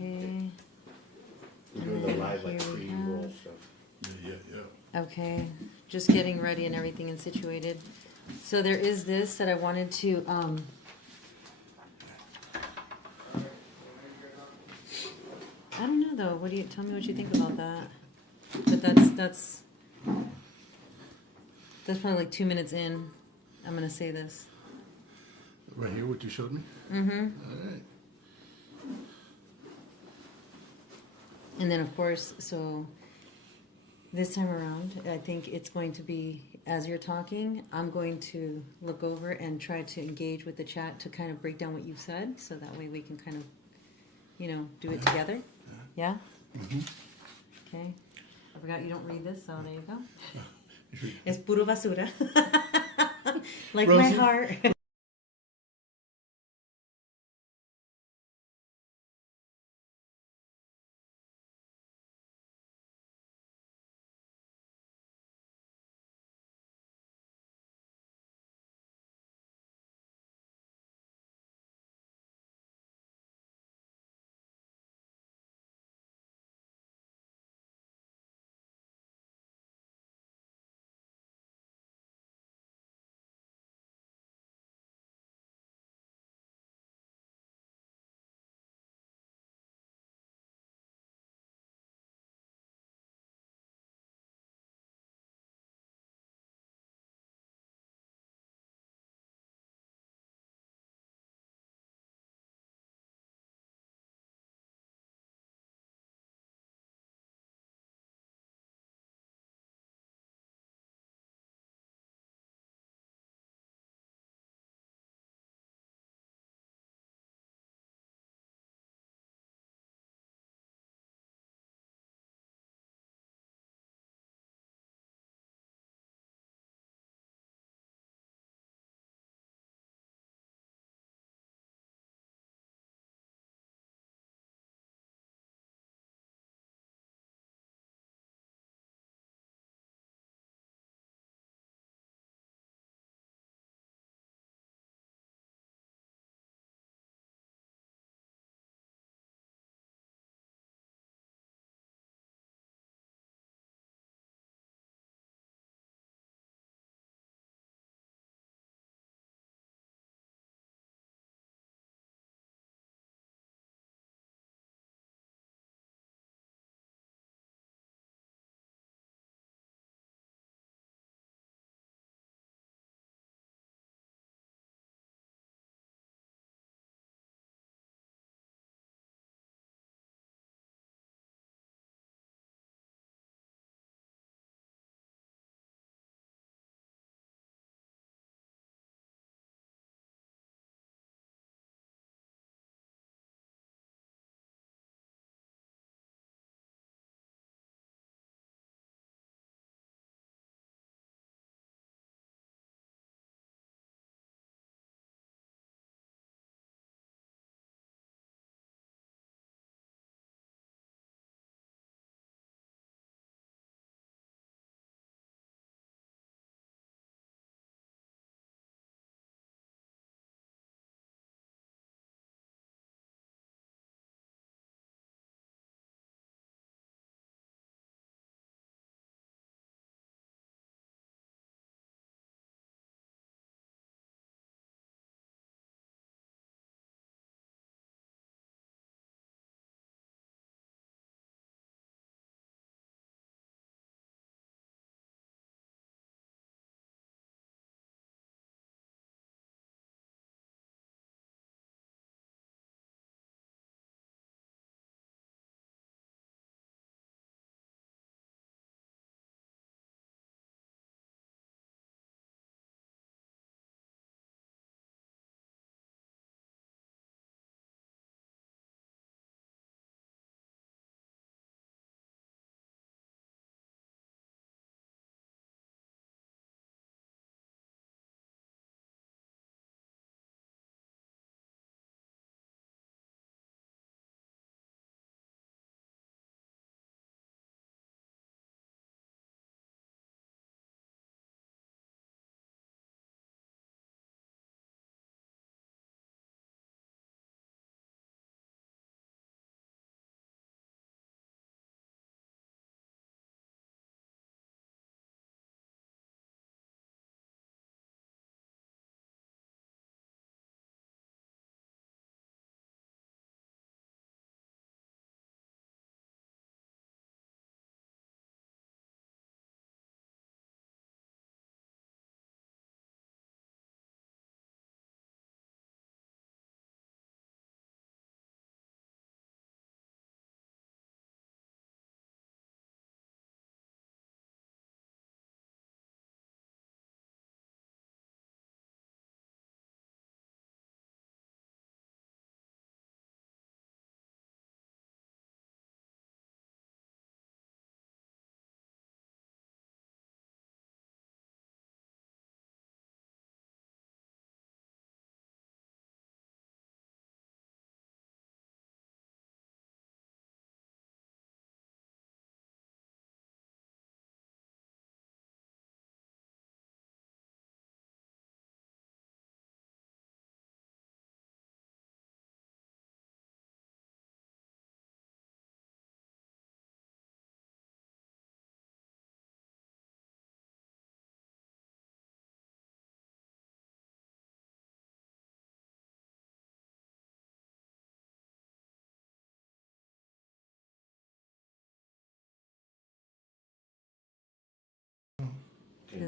Okay. We're doing the live like Here we pre-roll have- stuff. Yeah. Okay, just getting ready and everything and situated. So there is this that I wanted to, I don't know though, what do you, tell me what you think about that. But that's probably like 2 minutes in, I'm gonna say this. Right here, what you showed me? Mm-hmm. All right. And then of course, so this time around, I think it's going to be, as you're talking, I'm going to look over and try to engage with the chat to kind of break down what you've said, so that way we can kind of, you know, do it together. Yeah? Mm-hmm. Okay. I forgot you don't read this, so there you go. It's puro basura. Like my Rosie? heart.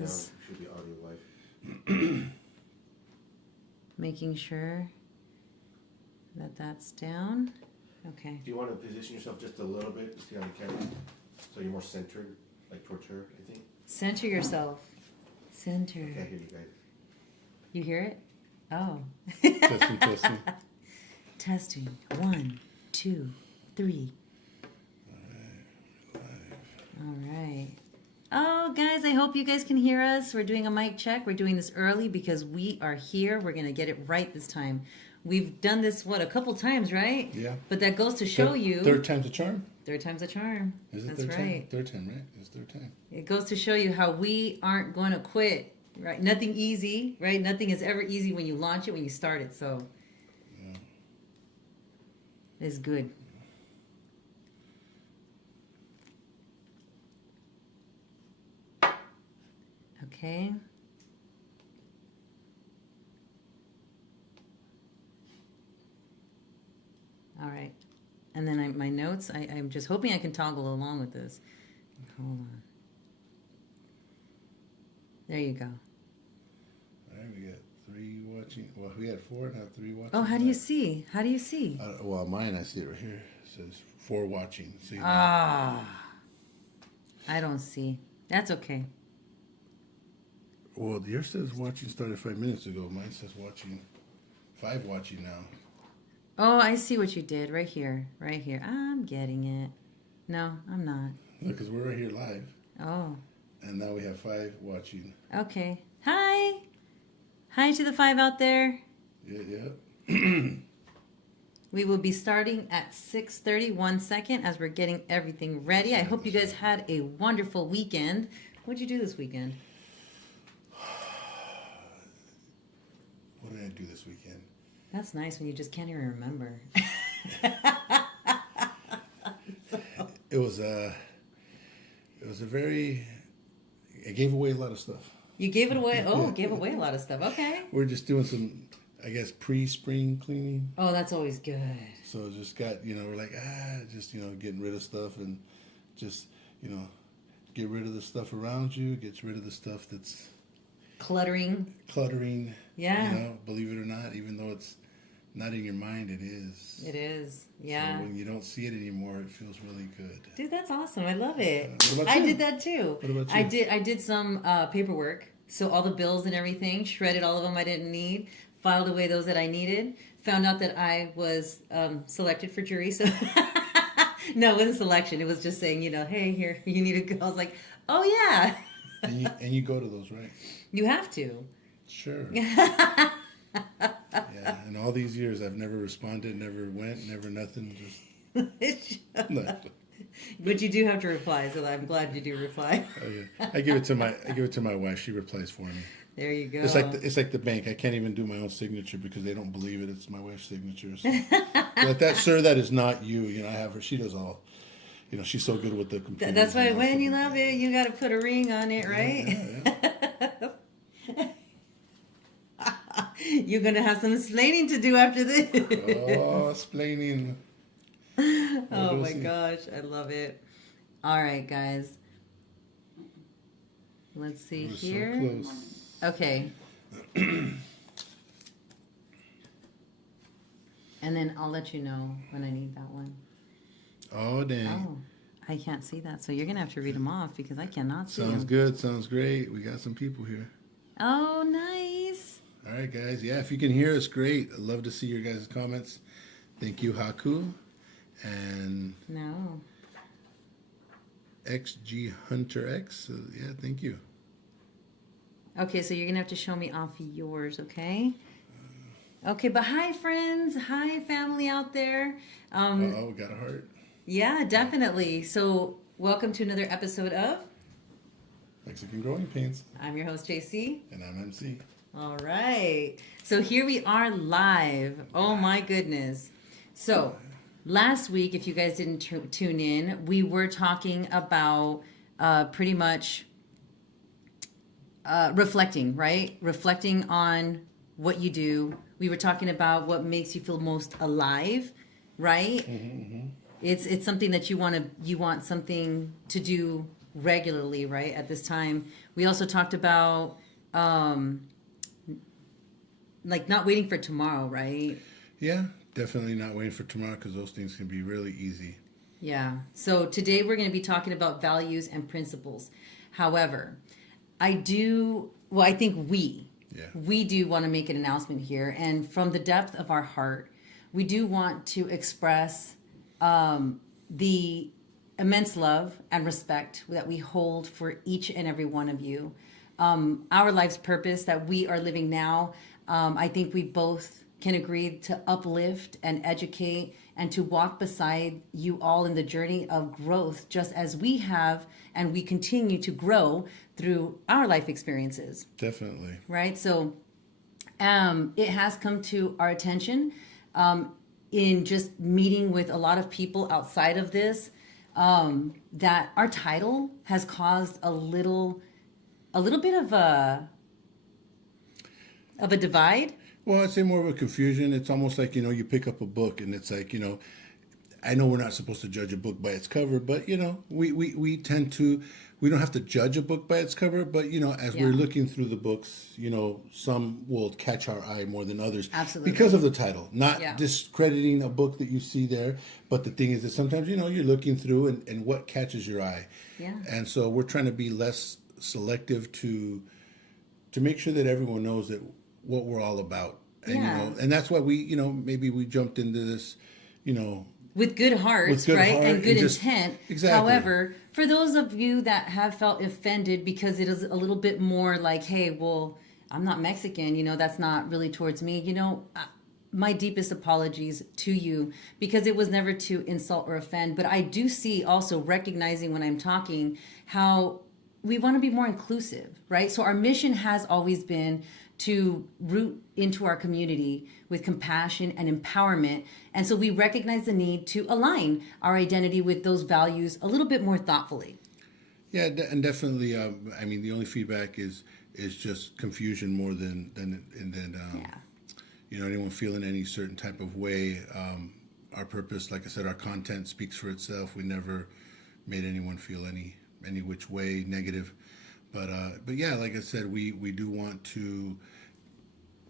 is. Should be audio live. Making sure that that's down. Okay. Do you want to position yourself just a little bit, see on the camera, so you're more centered, like towards her, I think? Center yourself. Center. I can't hear you guys. You hear it? Oh. Testing, testing. Testing. 1, 2, 3. All right. Oh, guys, I hope you guys can hear us. We're doing a mic check. We're doing this early because we are here. We're going to get it right this time. We've done this, a couple times, right? Yeah. But that goes to show you. Third time's a charm? Third time's a charm. Is it That's third right. time? Third time, right? It's third time. It goes to show you how we aren't going to quit, right? Nothing easy, right? Nothing is ever easy when you launch it, when you start it. So Yeah. it's good. Okay. All right. And then my notes, I'm just hoping I can toggle along with this. Hold on. There you go. All right, we got 3 watching. Well, we had 4, now 3 watching. Oh, how do you see? How do you see? Well, mine, I see it right here. It says 4 watching. See that? Ah. I don't see. That's okay. Well, yours says watching started 5 minutes ago. Mine says watching 5 watching now. Oh, I see what you did right here. Right here. I'm getting it. No, I'm not. Look, because we're right here live. Oh, And now we have 5 watching. okay. Hi. Hi to the 5 out there. Yeah, yeah. We will be starting at 6:30. 1 second as we're getting everything ready. I hope you guys had a wonderful weekend. What'd you do this weekend? What did I do this weekend? That's nice when you just can't even remember. It was a very. I gave away a lot of stuff. You gave it away. Oh, gave away a lot of stuff. Okay. We're just doing some, I guess, pre-spring cleaning. Oh, that's always good. So just got, we're like, just, getting rid of stuff and just, get rid of the stuff around you, get rid of the stuff that's Cluttering. cluttering. Yeah. Believe it or not, even though it's not in your mind, it is. It is. Yeah. So when you don't see it anymore, it feels really good. Dude, that's awesome. I love it. What about I you? did that too. What about I you? did some paperwork. So all the bills and everything, shredded all of them I didn't need, filed away those that I needed, found out that I was selected for jury. So no, it wasn't selection. It was just saying, hey, here, you need to go. I was like, oh yeah. And you go to those, right? You have to. Sure. Yeah. In all these years, I've never responded, never went, never nothing. Just no. But you do have to reply, so I'm glad you do reply. Oh, yeah. I give it to my wife. She replies for me. There you go. It's like the bank. I can't even do my own signature because they don't believe it. It's my wife's signature. So. But that is not you. I have her. She does all. She's so good with the computer. That's why when you love it, you got to put a ring on it, right? Yeah. You're going to have some explaining to do after this. Oh, explaining. Oh my gosh, I love it. All right, guys. Let's see We're here. so close. Okay. And then I'll let you know when I need that one. Oh, dang. Oh, I can't see that. So you're going to have to read them off because I cannot see Sounds them. good. Sounds great. We got some people here. Oh, nice. All right, guys. Yeah, if you can hear us, great. I'd love to see your guys' comments. Thank you, Haku. And No. XG Hunter X. So, yeah, thank you. Okay, so you're going to have to show me off yours, okay? Okay, but hi, friends. Hi, family out there. We got a heart. Yeah, definitely. So, welcome to another episode of Mexican Growing Pains. I'm your host, JC. And I'm MC. All right. So, here we are live. Oh, my goodness. So, last week, if you guys didn't tune in, we were talking about pretty much reflecting, right? Reflecting on what you do. We were talking about what makes you feel most alive, right? Mm-hmm. It's something that you want something to do regularly, right? At this time, we also talked about like not waiting for tomorrow, right? Yeah, definitely not waiting for tomorrow because those things can be really easy. Yeah. So today we're going to be talking about values and principles. However, I think we do want to make an announcement here. And from the depth of our heart, we do want to express the immense love and respect that we hold for each and every one of you. Our life's purpose that we are living now, I think we both can agree to uplift and educate and to walk beside you all in the journey of growth, just as we have and we continue to grow through our life experiences. Definitely. Right? So it has come to our attention in just meeting with a lot of people outside of this that our title has caused a little bit of a divide. Well, I'd say more of a confusion. It's almost like, you pick up a book and it's like, I know we're not supposed to judge a book by its cover, but, we tend to, we don't have to judge a book by its cover, but, as we're looking through the books, some will catch our eye more than others. Absolutely. Because of the title, not discrediting a book that you see there. But the thing is that sometimes, you're looking through and what catches your eye. Yeah. And so we're trying to be less selective to make sure that everyone knows that what we're all about. And, and that's why we, maybe we jumped into this, with good hearts, with good right? heart And good and just- intent. Exactly. However, for those of you that have felt offended because it is a little bit more like, hey, well, I'm not Mexican, that's not really towards me, my deepest apologies to you because it was never to insult or offend. But I do see also recognizing when I'm talking how we want to be more inclusive, right? So our mission has always been to root into our community with compassion and empowerment. And so we recognize the need to align our identity with those values a little bit more thoughtfully. Yeah, and definitely. The only feedback is just confusion more than anyone feeling any certain type of way. Our purpose, like I said, our content speaks for itself. We never made anyone feel any which way negative. But yeah, like I said, we do want to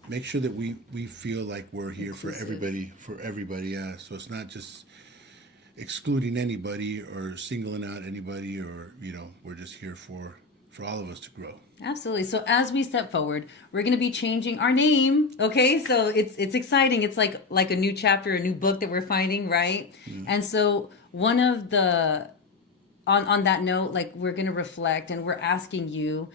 make sure that we feel like we're here Inclusive. for everybody. Yeah. So it's not just excluding anybody or singling out anybody, or we're just here for all of us to grow. Absolutely. So as we step forward, we're going to be changing our name. Okay, so it's exciting. It's like a new chapter, a new book that we're finding, right? Mm-hmm. And so one of the on that note, like we're going to reflect and we're asking you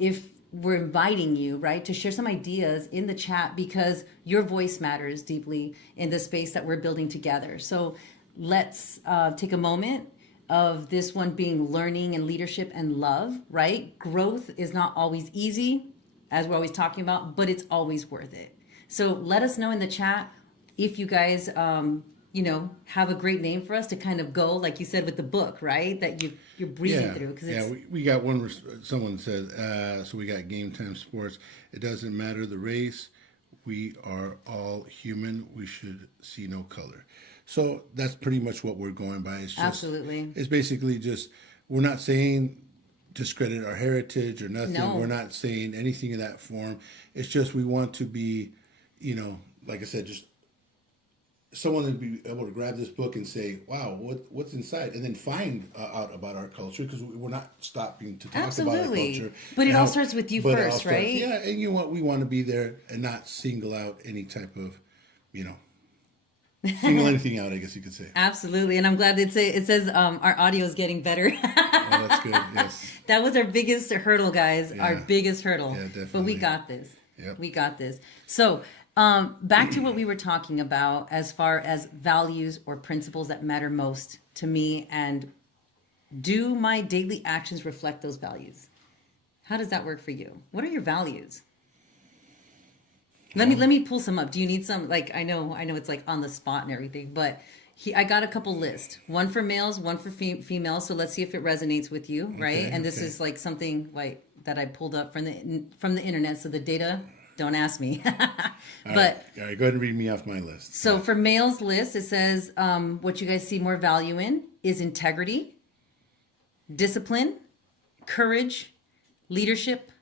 if we're inviting you, right, to share some ideas in the chat because your voice matters deeply in the space that we're building together. So let's take a moment of this one being learning and leadership and love, right? Growth is not always easy, as we're always talking about, but it's always worth it. So let us know in the chat if you guys have a great name for us to kind of go, like you said, with the book, right? That you're breathing through. Cause we got one, someone says, so we got Game Time Sports. It doesn't matter the race. We are all human. We should see no color. So that's pretty much what we're going by. It's just, absolutely. It's basically just, we're not saying discredit our heritage or nothing. No. We're not saying anything in that form. It's just we want to be, like I said, just someone to be able to grab this book and say, wow, what's inside? And then find out about our culture, because we're not stopping to talk absolutely. about our culture. But it all starts with you first, right? Yeah, and we want to be there and not single out any type of, single anything out, I guess you could say. Absolutely. And I'm glad it says our audio is getting better. Oh, that's good, yes. That was our biggest hurdle, guys. Yeah. Our biggest hurdle. Yeah, definitely. But we got this. Yep. We got this. So back to what we were talking about as far as values or principles that matter most to me, and do my daily actions reflect those values? How does that work for you? What are your values? Let me pull some up. Do you need some? Like I know it's like on the spot and everything, but I got a couple lists. One for males, one for females. So let's see if it resonates with you, right? Okay, and this is like something like that I pulled up from the internet. So the data, don't ask me. All right, go ahead and read me off my list. So for males list, it says what you guys see more value in is integrity, discipline, courage, leadership,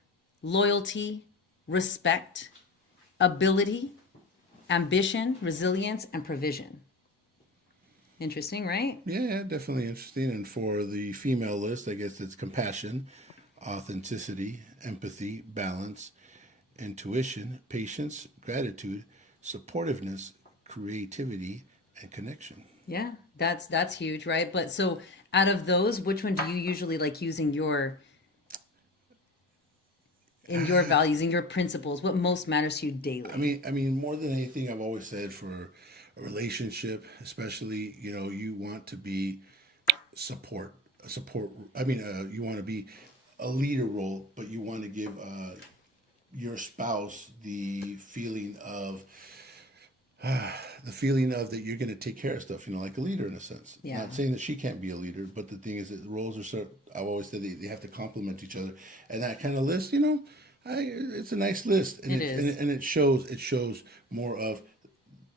loyalty, respect, ability, ambition, resilience, and provision. Interesting, right? Yeah, definitely interesting. And for the female list, I guess it's compassion, authenticity, empathy, balance, intuition, patience, gratitude, supportiveness, creativity, and connection. Yeah, that's huge, right? But so out of those, which one do you usually like using in your values, in your principles? What most matters to you daily? I mean, more than anything, I've always said for a relationship, especially, you want to be support. You want to be a leader role, but you want to give your spouse the feeling of that you're going to take care of stuff, like a leader in a sense. Yeah. Not saying that she can't be a leader, but the thing is that the roles are I've always said they have to complement each other. And that kind of list, it's a nice list. And It is. And it shows more of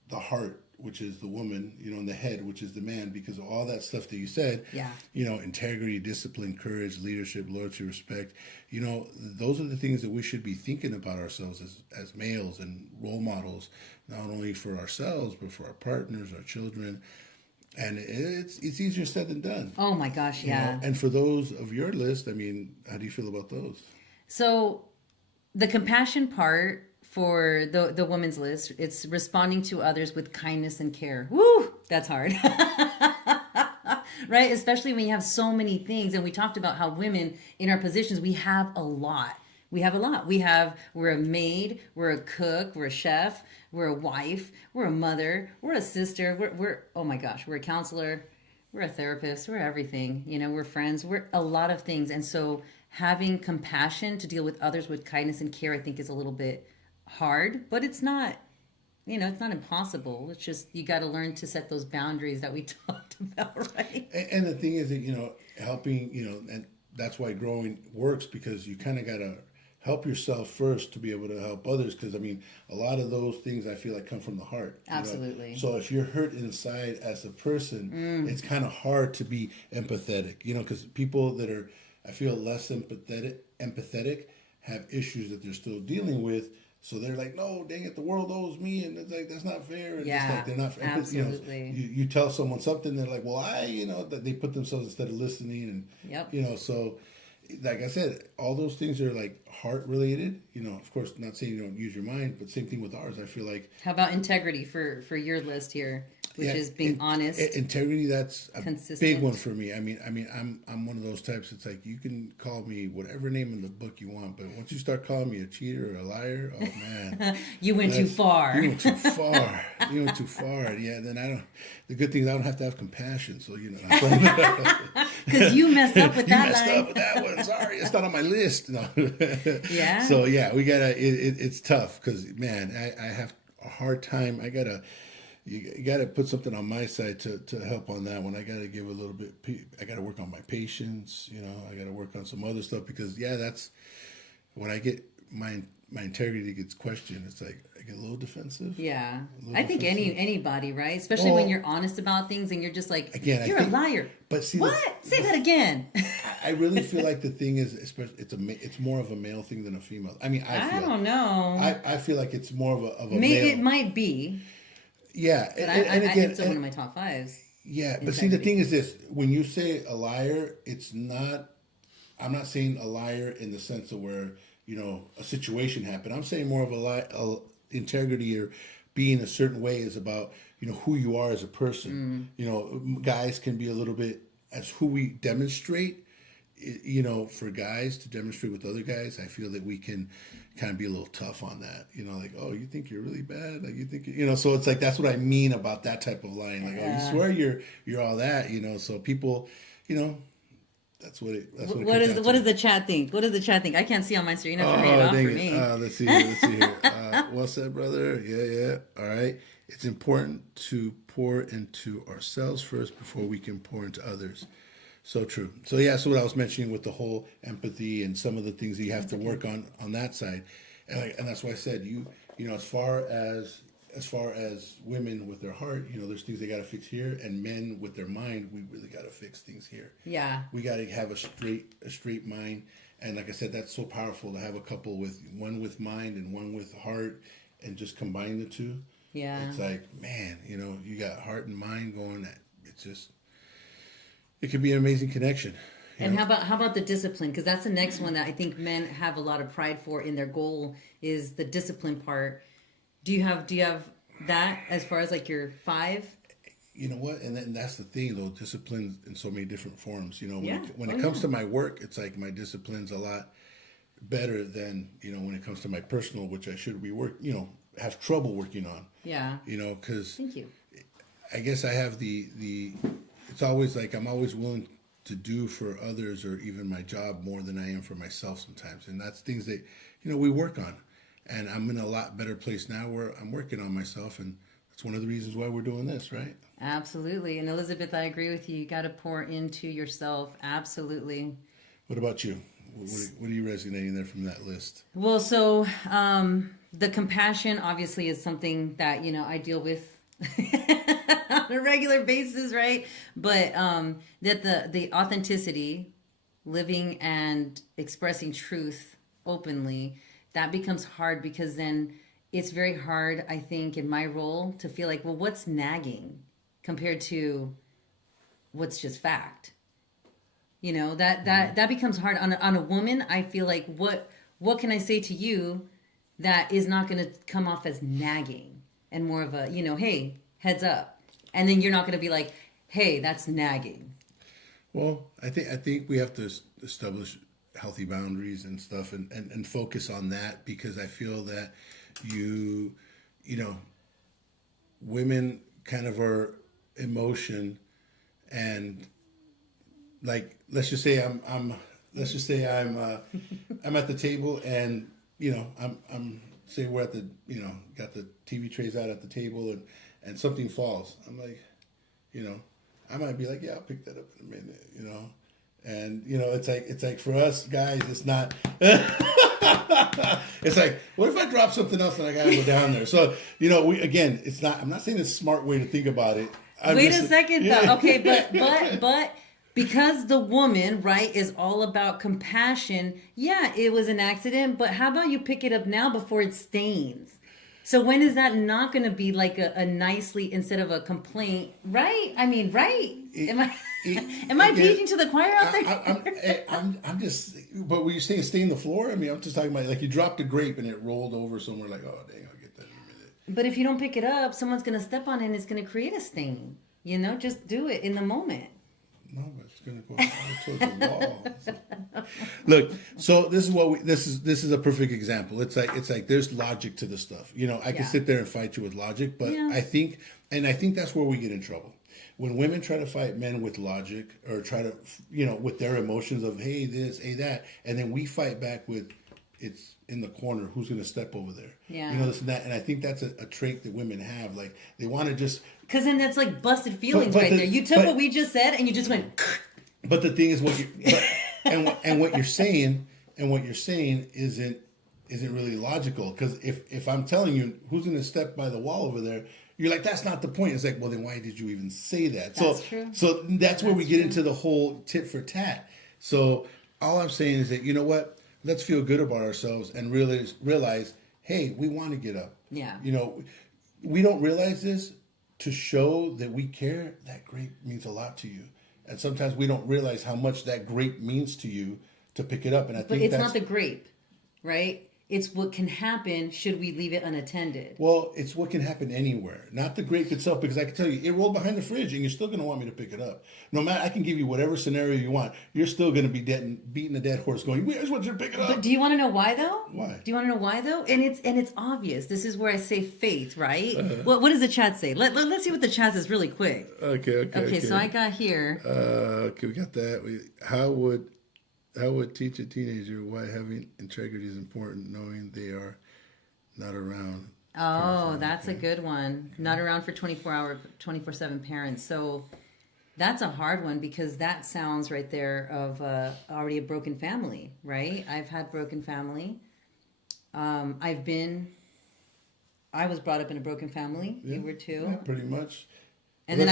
the heart, which is the woman, and the head, which is the man, because of all that stuff that you said. Yeah. Integrity, discipline, courage, leadership, loyalty, respect. Those are the things that we should be thinking about ourselves as males and role models, not only for ourselves, but for our partners, our children. And it's easier said than done. Oh my gosh, yeah. And for those of your list, how do you feel about those? So the compassion part for the woman's list, it's responding to others with kindness and care. Woo, that's hard. Right? Especially when you have so many things. And we talked about how women in our positions, we have a lot. We're a maid, we're a cook, we're a chef, we're a wife, we're a mother, we're a sister, we're oh my gosh, we're a counselor, we're a therapist, we're everything. We're friends, we're a lot of things. And so having compassion to deal with others with kindness and care, I think, is a little bit hard, but it's not, it's not impossible. It's just, you got to learn to set those boundaries that we talked about, right? And the thing is that, helping, and that's why growing works, because you kind of got to help yourself first to be able to help others. Because, a lot of those things I feel like come from the heart. Absolutely. So if you're hurt inside as a person, it's kind of hard to be empathetic, because people that are, I feel, less empathetic have issues that they're still dealing with. So they're like, no, dang it, the world owes me, and it's like, that's not fair. And Yeah, it's like, they're not, absolutely. You tell someone something, they're like, well, that they put themselves instead of listening, and Yep. So like I said, all those things are like heart related. Of course, not saying you don't use your mind, but same thing with ours. I feel like. How about integrity for your list here, which is being honest, integrity. That's a consistent. big one for me. I'm one of those types. It's like, you can call me whatever name in the book you want, but once you start calling me a cheater or a liar, oh man, you went too far. You went too far. You went too far. Yeah. Then I don't. The good thing is I don't have to have compassion. So because you messed up with that messed line. up with that one. Sorry, it's not on my list. No. Yeah. So yeah, we gotta. It's tough because, man, I have a hard time. You gotta put something on my side to help on that one. I gotta give a little bit. I gotta work on my patience. I gotta work on some other stuff, because that's when I get my integrity gets questioned. It's like I get a little defensive. Yeah, little I think defensive. anybody, right? Especially when you're honest about things and you're just like, Again, you're a liar. But see, What? Say that again. I really feel like the thing is, especially, it's more of a male thing than a female. I don't know. I feel like it's more of a Maybe male. it might be, Yeah, but and again, it's still one of my top fives. yeah. But see, the thing is this: when you say a liar, it's not. I'm not saying a liar in the sense of where a situation happened. I'm saying more of integrity, or being a certain way, is about who you are as a person. Guys can be a little bit as who we demonstrate. For guys to demonstrate with other guys, I feel that we can kind of be a little tough on that. Like, oh, you think you're really bad? Like, you think so it's like, that's what I mean about that type of lying. Like, oh, you swear you're all that. So people, that's what it. What does the chat think? What does the chat think? I can't see on my screen. You have to read it off for me. Let's see here. What's that, brother? Yeah. All right. It's important to pour into ourselves first before we can pour into others. So true. So yeah, so what I was mentioning with the whole empathy and some of the things that you have to work on that side, and that's why I said as far as as far as women with their heart, there's things they got to fix here, and men with their mind, we really got to fix things here. Yeah. We got to have a straight mind, and like I said, that's so powerful to have a couple with one with mind and one with heart, and just combine the two. Yeah. It's like, man, you got heart and mind going. It could be an amazing connection. And how about the discipline? Because that's the next one that I think men have a lot of pride for in their goal is the discipline part. Do you have that as far as like your 5? You know what? And that's the thing, though. Discipline in so many different forms. Yeah. When it comes to my work, it's like my discipline's a lot better than when it comes to my personal, which I should be have trouble working on. Yeah. Because Thank you. I guess I have the. It's always like I'm always willing to do for others or even my job more than I am for myself sometimes, and that's things that we work on. And I'm in a lot better place now where I'm working on myself, and that's one of the reasons why we're doing this, right? Absolutely. And Elizabeth, I agree with you. You got to pour into yourself. Absolutely. What about you? What are you resonating there from that list? Well, so the compassion obviously is something that, I deal with on a regular basis, right? But that the authenticity, living and expressing truth openly, that becomes hard because then it's very hard, I think, in my role to feel like, well, what's nagging compared to what's just fact? That becomes hard on a woman. I feel like what can I say to you that is not going to come off as nagging and more of a, hey, heads up. And then you're not going to be like, hey, that's nagging. Well, I think we have to establish healthy boundaries and stuff and focus on that, because I feel that women kind of are emotion, and like let's just say I'm I'm at the table, and I'm say we're at the got the TV trays out at the table, and something falls. I'm like, I might be like, yeah, I'll pick that up in a minute, and it's like for us guys, it's not. It's like, what if I drop something else and I gotta go down there? So it's not. I'm not saying it's a smart way to think about it. Wait a second, though. Okay, but because the woman, right, is all about compassion. Yeah, it was an accident, but how about you pick it up now before it stains? So when is that not going to be like a nicely instead of a complaint, right? I mean, right? Am I preaching to the choir out there? I'm just. But when you're saying stay in the floor, I mean, I'm just talking about like you dropped a grape and it rolled over somewhere. Like, oh dang, I'll get that in a minute. But if you don't pick it up, someone's going to step on it and it's going to create a stain. Just do it in the moment. No, but it's going to go towards the wall. Look, so this is a perfect example. It's like there's logic to the stuff. I can sit there and fight you with logic, but I think that's where we get in trouble. When women try to fight men with logic, or try to, with their emotions of, hey, this, hey, that, and then we fight back with, it's in the corner, who's going to step over there? Yeah. This and that. And I think that's a trait that women have. Like, they want to just... Because then that's like busted feelings right there. You took what we just said and you just went... But the thing is, what you're saying isn't really logical. Because if I'm telling you who's going to step by the wall over there, you're like, that's not the point. It's like, well, then why did you even say that? That's true. So that's where we get into the whole tit for tat. So all I'm saying is that, you know what? Let's feel good about ourselves and realize, hey, we want to get up. Yeah. We don't realize this. To show that we care, that grape means a lot to you. And sometimes we don't realize how much that grape means to you to pick it up. And I think it's not the grape, right? It's what can happen should we leave it unattended. Well, it's what can happen anywhere, not the grape itself, because I can tell you, it rolled behind the fridge and you're still going to want me to pick it up. No matter, I can give you whatever scenario you want. You're still going to be beating a dead horse going, I just want you to pick it up. But do you want to know why, though? Why? Do you want to know why, though? And it's obvious. This is where I say faith, right? What does the chat say? Let's see what the chat says really quick. Okay. So I got here. Okay, we got that. How would teach a teenager why having integrity is important, knowing they are not around? Oh, that's a good one. Not around for 24/7 parents. So that's a hard one, because that sounds right there of already a broken family, right? I've had broken family. I've been I was brought up in a broken family. You were too. Yeah, pretty much. And then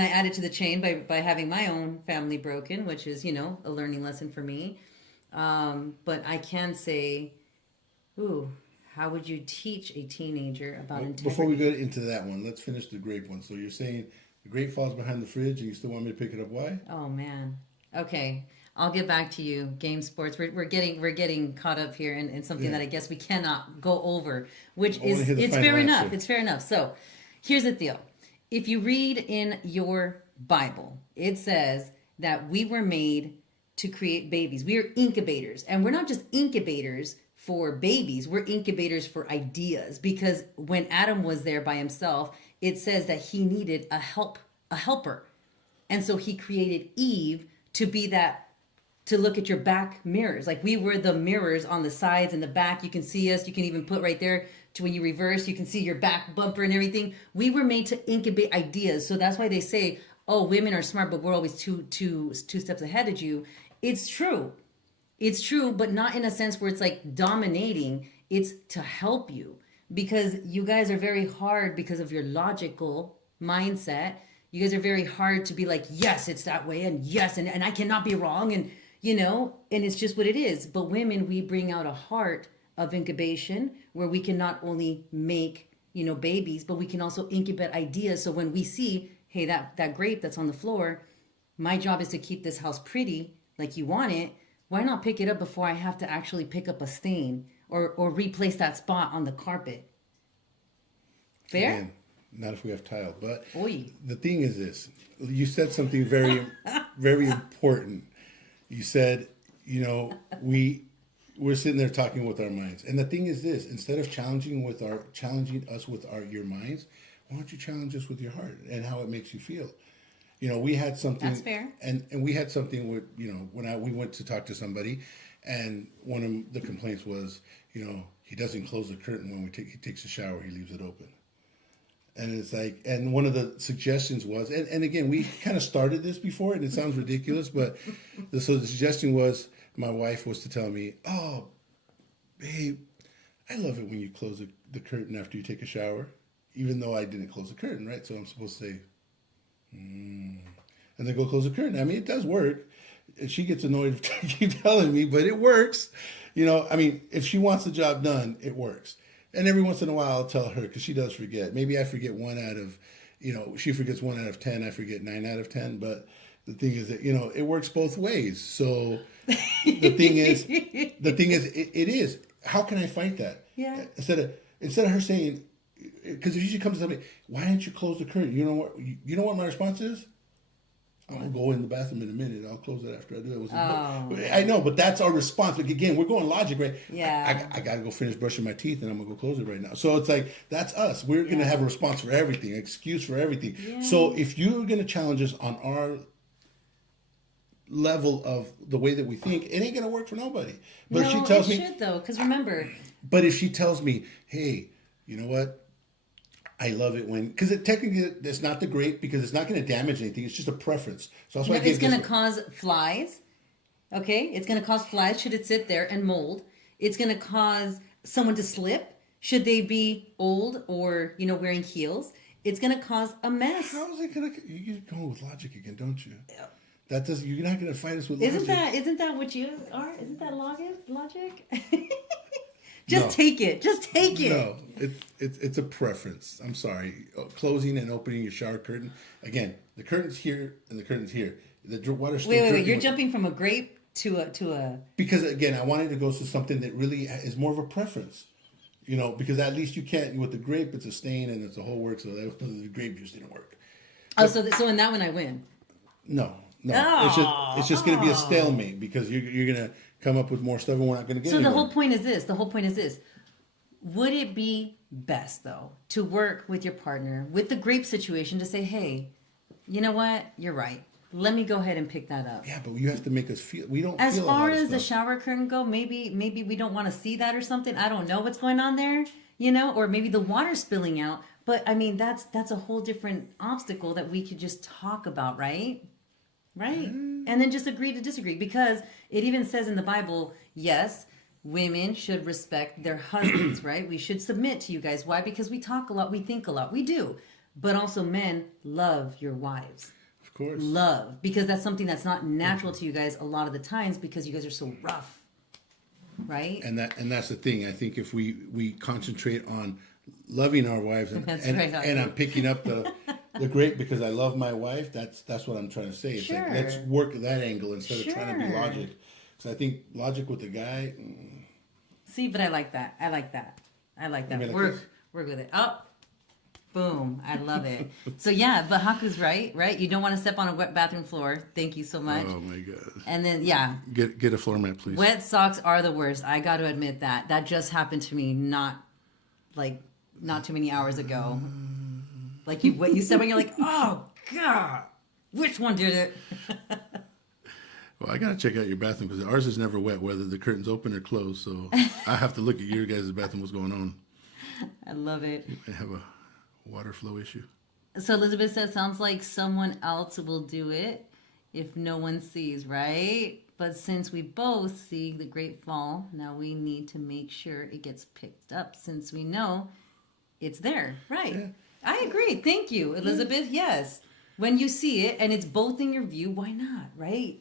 I added to the chain by having my own family broken, which is, you know, a learning lesson for me. But I can say, ooh, how would you teach a teenager about integrity? Before we go into that one, let's finish the grape one. So you're saying the grape falls behind the fridge, and you still want me to pick it up? Why? Oh man. Okay. I'll get back to you. Game sports. We're getting caught up here in something that I guess we cannot go over, which is it's fair enough. Answer. It's fair enough. So here's the deal. If you read in your Bible, it says that we were made to create babies. We are incubators. And we're not just incubators for babies, we're incubators for ideas. Because when Adam was there by himself, it says that he needed a helper. And so he created Eve to be that, to look at your back mirrors. Like we were the mirrors on the sides and the back. You can see us. You can even put right there to when you reverse, you can see your back bumper and everything. We were made to incubate ideas. So that's why they say, oh, women are smart, but we're always two steps ahead of you. It's true. It's true, but not in a sense where it's like dominating. It's to help you, because you guys are very hard because of your logical mindset. You guys are very hard to be like, yes, it's that way. And yes, and I cannot be wrong. And, you know, and it's just what it is. But women, we bring out a heart of incubation where we can not only make, you know, babies, but we can also incubate ideas. So when we see, hey, that grape that's on the floor, my job is to keep this house pretty like you want it. Why not pick it up before I have to actually pick up a stain or replace that spot on the carpet? Fair? Man, not if we have tile. But Oy. the thing is this. You said something very, very important. You said, you know, we're sitting there talking with our minds. And the thing is this, instead of challenging us with your minds, why don't you challenge us with your heart and how it makes you feel? You know, we had something. That's fair. And we had something with, you know, when we went to talk to somebody, and one of the complaints was, you know, he doesn't close the curtain when he takes a shower, he leaves it open. And it's like, and one of the suggestions was, and again, we kind of started this before, and it sounds ridiculous, but so the suggestion was, my wife was to tell me, oh, babe, I love it when you close the curtain after you take a shower, even though I didn't close the curtain, right? So I'm supposed to say, and then go close the curtain. I mean, it does work. And she gets annoyed if you keep telling me, but it works. You know, I mean, if she wants the job done, it works. And every once in a while, I'll tell her, because she does forget. Maybe I forget 1 out of, you know, she forgets 1 out of 10. I forget 9 out of 10. But the thing is that, you know, it works both ways. So the thing is, it is. How can I fight that? Yeah. Instead of her saying, because if she comes to me, why didn't you close the curtain? You know what my response is? I'll go in the bathroom in a minute. I'll close it after I do it. I know, but that's our response. Like, again, we're going logic, right? Yeah. I got to go finish brushing my teeth, and I'm going to go close it right now. So it's like, that's us. We're going to have a response for everything, an excuse for everything. Yeah. So if you're going to challenge us on our level of the way that we think, it ain't going to work for nobody. But if she tells me, it should, though, because remember. But if she tells me, hey, you know what? I love it when, because technically it's not the grape, because it's not going to damage anything. It's just a preference. So that's why It's going to cause flies. Okay, it's going to cause flies should it sit there and mold. It's going to cause someone to slip should they be old or, you know, wearing heels. It's going to cause a mess. How is it going to? You're going with logic again, don't you? That does. You're not going to fight us with Isn't logic. Isn't that what you are? Isn't that logic? Just No. take it. Just take it. No, it's a preference. I'm sorry. Closing and opening your shower curtain. Again, the curtain's here and the curtain's here. The water's still Wait. dripping. You're jumping from a grape to a. Because again, I wanted to go to something that really is more of a preference. You know, because at least you can't with the grape. It's a stain and it's a whole work. So the grape juice didn't work. Oh, so in that one I win. No. Oh, it's just going to be a stalemate, because you're going to come up with more stuff and we're not going to get So anywhere. the whole point is this. Would it be best, though, to work with your partner with the grape situation to say, hey, you know what? You're right. Let me go ahead and pick that up. Yeah, but you have to make us feel. We don't. As feel a far lot of as the stuff. shower curtain go, maybe we don't want to see that or something. I don't know what's going on there, you know, or maybe the water spilling out. But I mean, that's a whole different obstacle that we could just talk about, right? Right. And then just agree to disagree, because it even says in the Bible, yes, women should respect their husbands, right? We should submit to you guys. Why? Because we talk a lot, we think a lot, we do. But also, men, love your wives. Of course. Love, because that's something that's not natural to you guys a lot of the times because you guys are so rough, right? And that's the thing. I think if we concentrate on loving our wives, and That's and, right, and I'm picking up the great because I love my wife. That's what I'm trying to say. It's Sure. like let's work that angle instead of trying to be Sure. logic. Because I think logic with the guy. See, but I like that. I like that. I like that. Maybe like Work, this? work with it. Up, boom. I love it. So yeah, but Haku's right. You don't want to step on a wet bathroom floor. Thank you so much. Oh my god. And then yeah, Get a floor mat, please. wet socks are the worst. I got to admit that. That just happened to me not too many hours ago. Like you said when you're like, oh god, which one did it? Well, I gotta check out your bathroom because ours is never wet, whether the curtain's open or closed. So I have to look at your guys' bathroom. What's going on? I love it. I have a water flow issue. So Elizabeth says, sounds like someone else will do it if no one sees, right? But since we both see the Great Fall, now we need to make sure it gets picked up since we know it's there, right? Yeah. I agree. Thank you, Elizabeth. Yes. When you see it and it's both in your view, why not, right?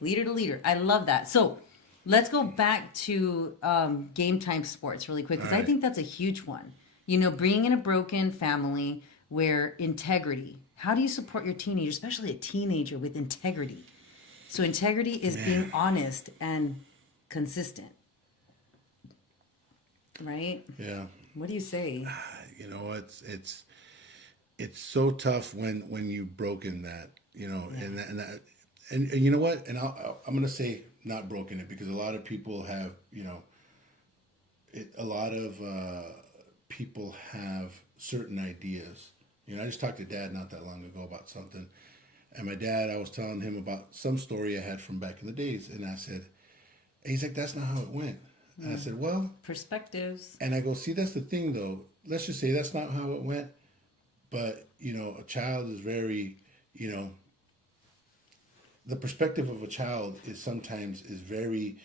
Leader to leader. I love that. So let's go back to game time sports really quick because I All right. think that's a huge one. You know, bringing in a broken family where integrity, how do you support your teenager, especially a teenager with integrity? So integrity is being honest and consistent, right? Yeah. What do you say? You know, it's so tough when you've broken that, you know, and you know what? And I'm going to say not broken it because a lot of people have, you know, a lot of people have certain ideas. You know, I just talked to Dad not that long ago about something. And my dad, I was telling him about some story I had from back in the days. And I said, he's like, that's not how it went. And I said, well, Perspectives. and I go, see, that's the thing though. Let's just say that's not how it went. But, you know, a child is very, you know, the perspective of a child is sometimes is very,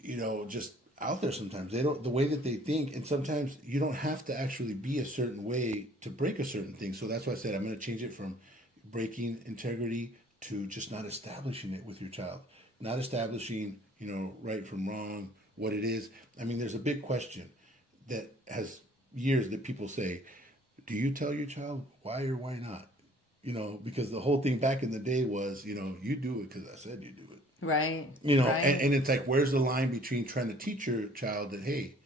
you know, just out there sometimes. They don't, the way that they think, and sometimes you don't have to actually be a certain way to break a certain thing. So that's why I said I'm going to change it from breaking integrity to just not establishing it with your child. Not establishing, you know, right from wrong, what it is. I mean, there's a big question that has years that people say, do you tell your child why or why not? You know, because the whole thing back in the day was, you know, you do it because I said you do it. Right. You know, right. and it's like, where's the line between trying to teach your child that, hey,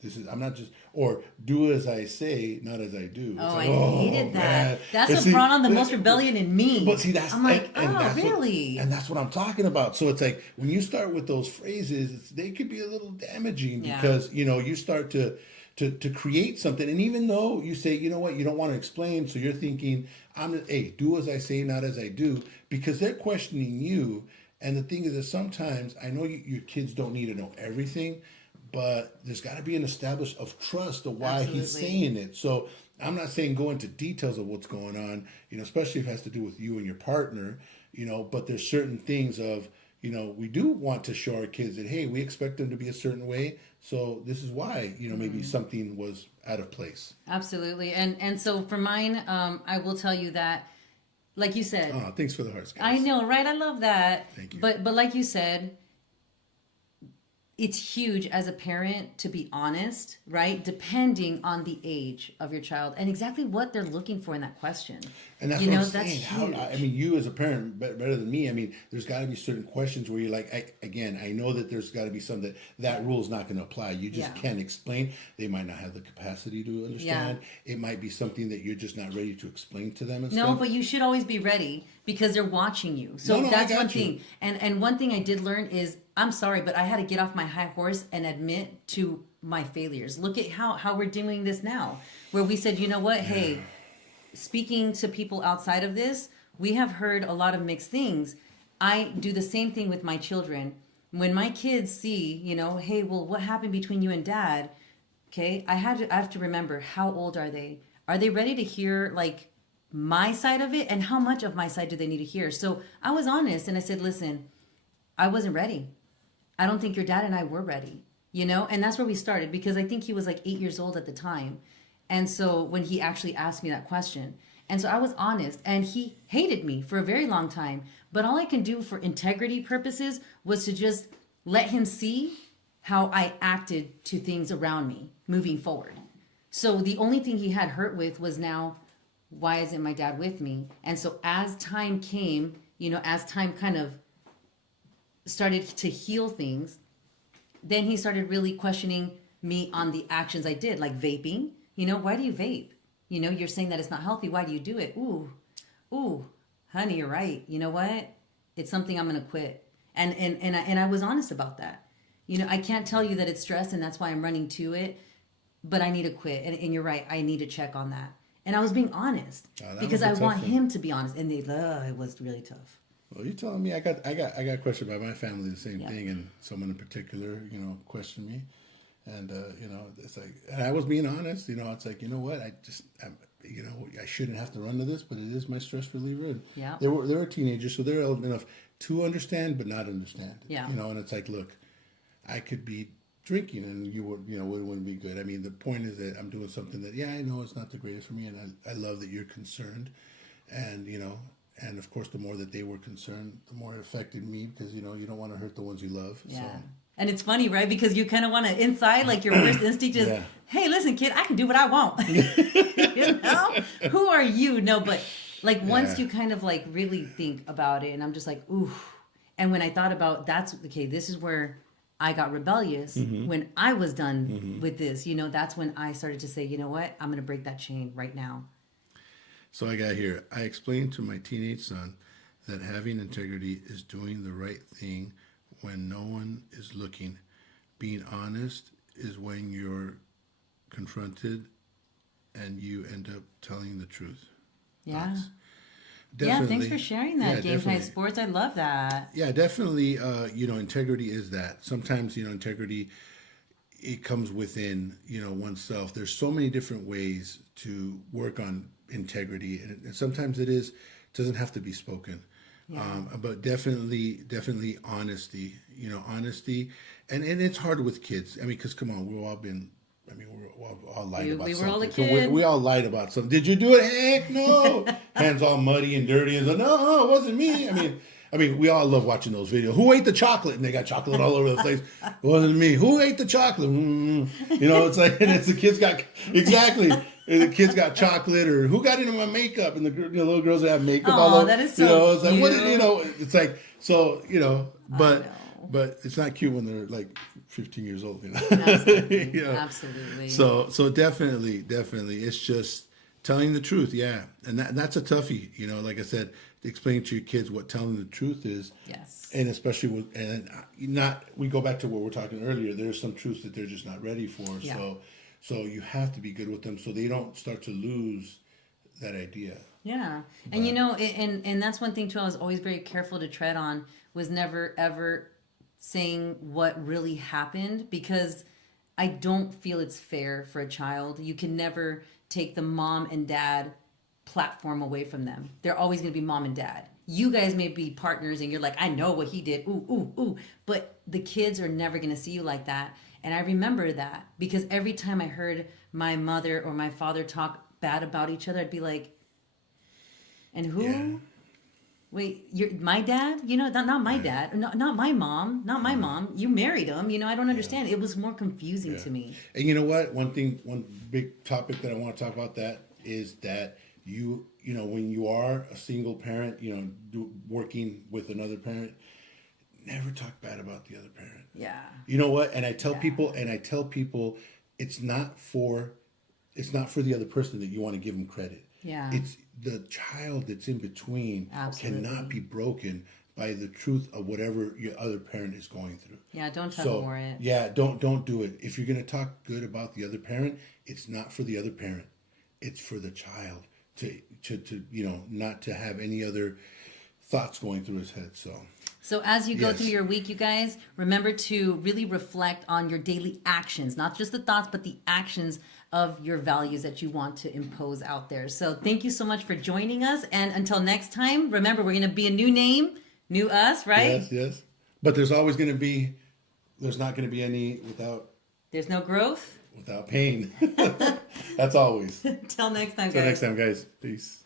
this is, I'm not just, or do as I say, not as I do. It's Oh, like, I hated that. man. That's And what see, brought on the most rebellion in me. But see, that's I'm like, and oh, that's really? and that's what I'm talking about. So it's like when you start with those phrases, they could be a little damaging Yeah. because you know you start to create something, and even though you say, you know what, you don't want to explain, so you're thinking, hey, do as I say, not as I do, because they're questioning you. And the thing is that sometimes I know your kids don't need to know everything, but there's got to be an established of trust of why he's Absolutely. saying it. So I'm not saying go into details of what's going on, you know, especially if it has to do with you and your partner, you know, but there's certain things of, you know, we do want to show our kids that, hey, we expect them to be a certain way. So this is why, you know, maybe something was out of place. Absolutely. And so for mine, I will tell you that, like you said, Oh, thanks for the hearts, guys. I know, right? I love that. Thank you. But like you said, it's huge as a parent to be honest, right? Depending on the age of your child and exactly what they're looking for in that question. And that's You what know, I'm saying. that's How, I huge. mean, you as a parent, better than me. I mean, there's got to be certain questions where you're like, I know that there's got to be some that rule is not going to apply. You just Yeah. can't explain. They might not have the capacity to understand. It might be something that you're just not ready to explain to them. And No, stuff. but you should always be ready because they're watching you. So No, I that's got one you. thing. And one thing I did learn is I'm sorry, but I had to get off my high horse and admit to my failures. Look at how we're doing this now, where we said, you know what, hey, speaking to people outside of this, we have heard a lot of mixed things. I do the same thing with my children. When my kids see, you know, hey, well, what happened between you and dad? Okay, I have to remember, how old are they? Are they ready to hear like my side of it? And how much of my side do they need to hear? So I was honest and I said, listen, I wasn't ready. I don't think your dad and I were ready, you know? And that's where we started because I think he was like 8 years old at the time. And so when he actually asked me that question, and so I was honest, and he hated me for a very long time. But all I can do for integrity purposes was to just let him see how I acted to things around me moving forward. So the only thing he had hurt with was now, why isn't my dad with me? And so as time came, you know, as time kind of started to heal things, then he started really questioning me on the actions I did, like vaping. You know, why do you vape? You know, you're saying that it's not healthy. Why do you do it? Ooh, honey, you're right. You know what? It's something I'm going to quit. And I was honest about that. You know, I can't tell you that it's stress and that's why I'm running to it, but I need to quit. And you're right. I need to check on that. And I was being honest because I want him to be honest. And it was really tough. Well, you're telling me I got questioned by my family the same thing, and someone in particular, you know, questioned me, and you know, it's like, and I was being honest. You know, it's like, you know what, you know, I shouldn't have to run to this, but it is my stress reliever. And they were teenagers, so they're old enough to understand, but not understand. Yeah. You know, and it's like, look, I could be drinking, and you would, you know, it wouldn't be good. I mean, the point is that I'm doing something that, I know it's not the greatest for me, and I love that you're concerned, and you know. And of course, the more that they were concerned, the more it affected me because, you know, you don't want to hurt the ones you love. Yeah. So. And it's funny, right? Because you kind of want to inside, like your first instinct is, hey, listen, kid, I can do what I want. You know? Who are you? No, but like once you kind of like really think about it, and I'm just like, ooh. And when I thought about this is where I got rebellious when I was done with this. You know, that's when I started to say, you know what? I'm going to break that chain right now. So I got here. I explained to my teenage son that having integrity is doing the right thing when no one is looking. Being honest is when you're confronted and you end up telling the truth. Yeah. Definitely. Yeah, thanks for sharing that, Game Time Sports. I love that. Yeah, definitely. You know, integrity is that. Sometimes, you know, integrity, it comes within, you know, oneself. There's so many different ways to work on integrity, and sometimes it doesn't have to be spoken, but definitely honesty, you know, honesty, and it's hard with kids. I mean, because come on, we're all lied about something. We were all a kid. We all lied about something. Did you do it? Heck no. Hands all muddy and dirty, and no, it wasn't me. I mean, we all love watching those videos. Who ate the chocolate? And they got chocolate all over the place. It wasn't me. Who ate the chocolate? You know, it's like, and it's the kids got, exactly. The kids got chocolate, or who got into my makeup? And the little girls that have makeup all over. That is so you know, it's cute. like, what, you know, it's like, so, you know, but it's not cute when they're like 15 years old, you know. Absolutely. You know? Absolutely. So definitely, it's just telling the truth, and that's a toughie, you know. Like I said, explain to your kids what telling the truth is. Yes. And especially we go back to what we were talking earlier. There's some truths that they're just not ready for. Yeah. So you have to be good with them so they don't start to lose that idea. Yeah. And you know, and that's one thing too I was always very careful to tread on, was never ever saying what really happened, because I don't feel it's fair for a child. You can never take the mom and dad platform away from them. They're always going to be mom and dad. You guys may be partners and you're like, I know what he did. Ooh. But the kids are never going to see you like that. And I remember that because every time I heard my mother or my father talk bad about each other, I'd be like, and who? Yeah. Wait, you're my dad? You know, not my dad. Not my mom. Not my mom. You married him. You know, I don't understand. It was more confusing to me. And you know what? One big topic that I want to talk about that is that you know, when you are a single parent, you know, working with another parent, never talk bad about the other parent. Yeah. You know what? And I tell people, it's not for the other person that you want to give them credit. Yeah. It's the child that's in between. Absolutely. Cannot be broken by the truth of whatever your other parent is going through. Yeah, don't tug more it. Yeah, don't do it. If you're going to talk good about the other parent, it's not for the other parent. It's for the child to you know, not to have any other thoughts going through his head. So as you go through your week, you guys, remember to really reflect on your daily actions, not just the thoughts, but the actions of your values that you want to impose out there. So thank you so much for joining us. And until next time, remember, we're going to be a new name, new us, right? Yes. But there's always going to be there's not going to be any There's no growth. without pain. That's always. Till next time, Till guys. next time, guys. Peace.